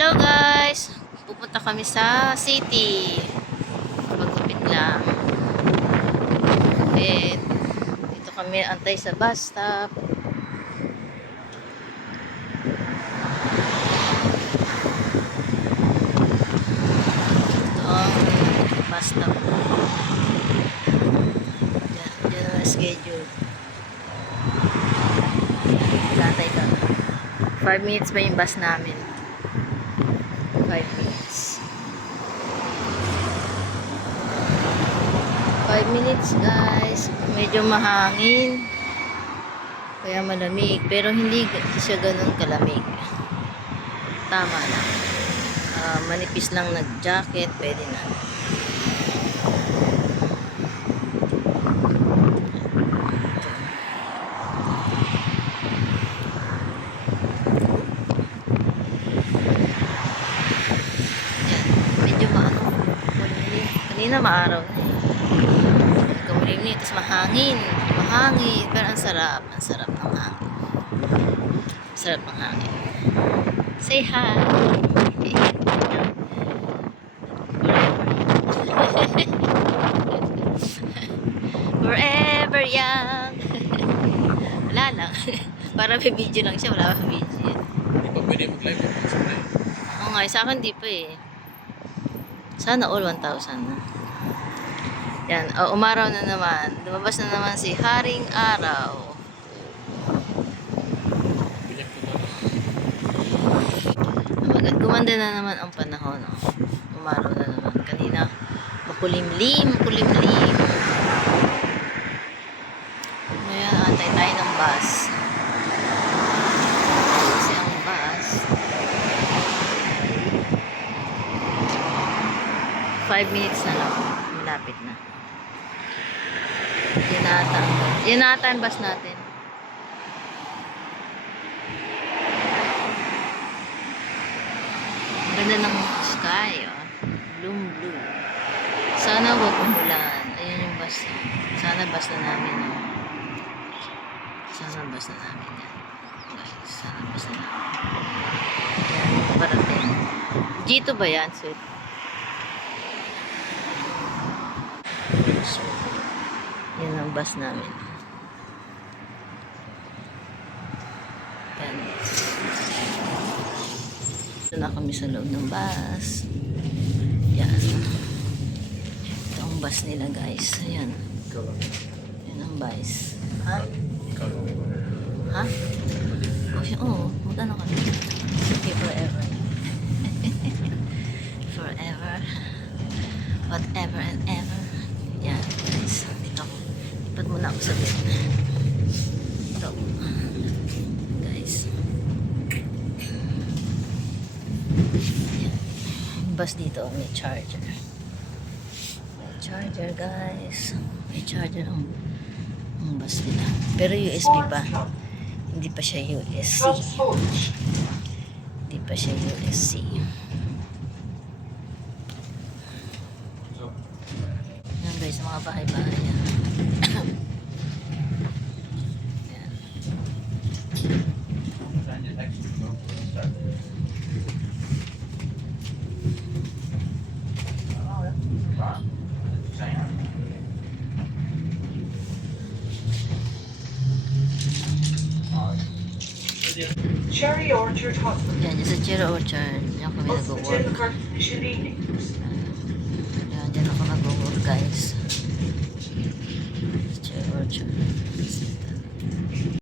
Hello guys! Pupunta kami sa city. Magupit lang. And dito kami antay sa bus stop. Ito ang bus stop. Yan ang schedule. Latay ka. 5 minutes ba yung bus namin? 5 minutes. 5 minutes guys. Medyo mahangin. Kaya malamig. Pero hindi siya ganun kalamig. Tama lang. Manipis lang nag-jacket. Pwede na. Kanina maaraw na eh. Kumulimlim, tapos mahangin. Mahangin. Pero ang sarap. Ang sarap ng hangin. Ang sarap ng hangin. Say hi. Forever young. Wala lang. Para may video lang siya. Wala pa video. Hindi pa pwede mag-live yung mga sabay. Oo nga. Sa akin di pa eh. Sana all 1,000 na. Yan, umaraw na naman. Lumabas na naman si Haring Araw. Gumanda na naman ang panahon. Umaraw na naman. Kanina, makulimlim. Ngayon, antay tayo ng bus. Kasi ang bus, 5 minutes na lang. Malapit na. Yan ata ang bus natin. Ang ganda ng sky, oh. Blue. Sana wag umulan. Ayun yung bus. Sana bus na namin, oh. Sana bus na namin yan. Guys, sana bus na namin. Yan, parating. G2 ba yan, sir? Yan ang bus namin. Yan. Ito na kami sa loob ng bus. Yan. Ito ang bus nila guys. Ayan. Yan ang bus. Ha? Ha? Oo. Magkano kami? Okay, forever. Forever. Whatever and ever. Yan guys. Dito ako. Lipat muna ako sa bed. Ito. Guys. Yan. Bus dito. May charger. May charger guys. May charger ang bus nila. Pero USB pa. Hindi pa siya USB. Hindi pa siya USB. Yan guys, mga bahay-bahay yan. Yan. Cherry Orchard Hospital. Yan, sa Cherry Orchard. Yan kami nag-work. Yan, dyan ako nag-work guys. Cherry Orchard.